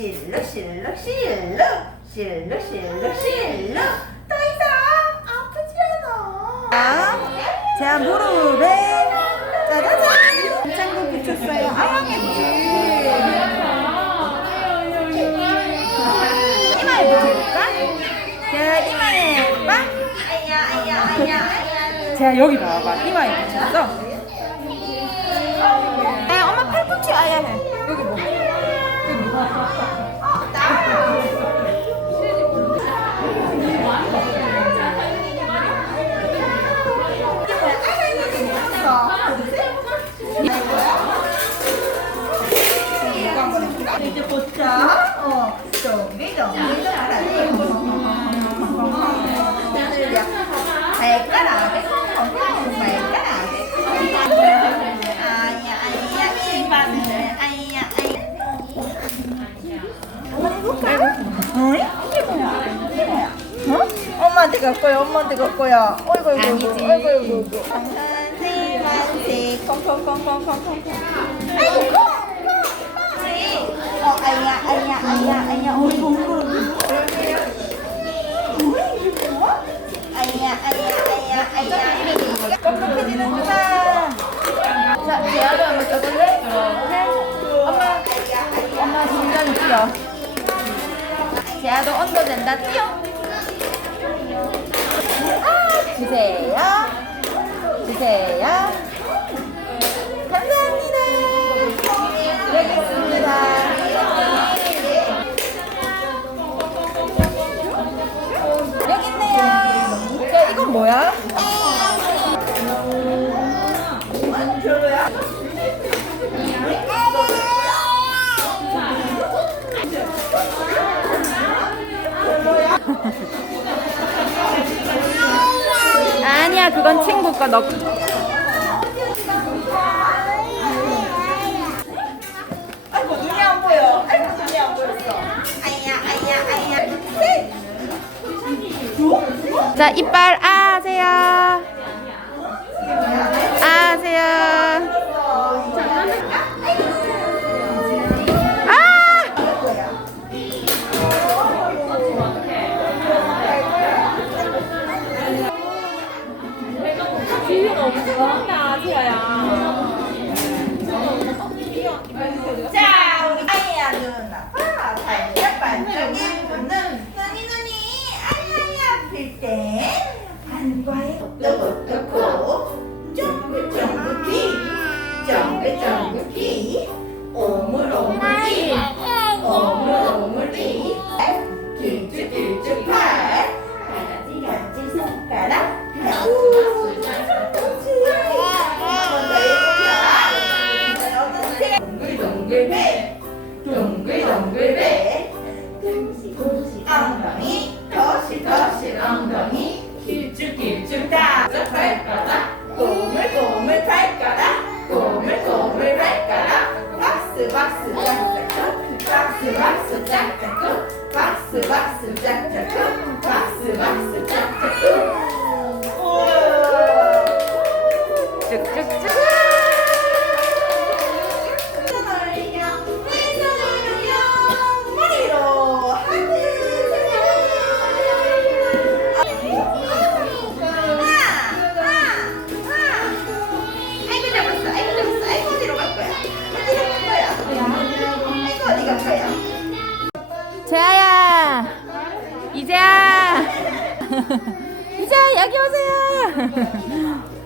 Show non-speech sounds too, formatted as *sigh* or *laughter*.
실룩 실룩 실룩 실룩 실룩 실룩 더 이상 아프지 않아. 자 무릎에 짜자잔 짱구 붙였어요. 아랑했지. 이마에 붙여볼까? 자 이마에 봐자 여기 봐봐. 이마에 붙였어? 아 엄마 팔꿈치 아야 해 여기 뭐? 여기 엄마한테 갈 거야. 엄마한테 갈 거야. 어이구 어이구 어이구 어이구 어이구 어이구. 만세 만세 콩콩콩콩콩콩. 아이고 콩. 어, 아야, 아야, 아야, 아야, 어이구, 어이구, 어이구. 아야, 아야, 아야, 아야. 깜깜해지는구나. 자, 대화도 한번 써볼래? 이렇게. 엄마, 엄마 굉장히 뛰어. 대화도 언더 된다, 뛰어. 아, 주세요. 주세요. 아니야, 그건 친구 거 너. 아이고 눈이 안 보여. 아이고 눈이 안 보였어. 아야 아야 아야. 셋. 자, 이빨 아 하세요. 아플 때 안과에 떡떡고 쫑긋쫑긋 귀 쫑긋쫑긋 귀 오물오물 귀 오물오물 귀 길쭉길쭉 팔 가지 가지 손가락 우 동글동글 배 동글동글 배 엉덩이 거실거실 엉덩이 길쭉길쭉 다섯 발가락 꼬물꼬물 발가락 꼬물꼬물 발가락 박스 박스 짝짝꿍 박스 박스 짝짝꿍 박스 박스 짝짝꿍 박스 박스 *laughs* 이재아 여기 오세요. *laughs*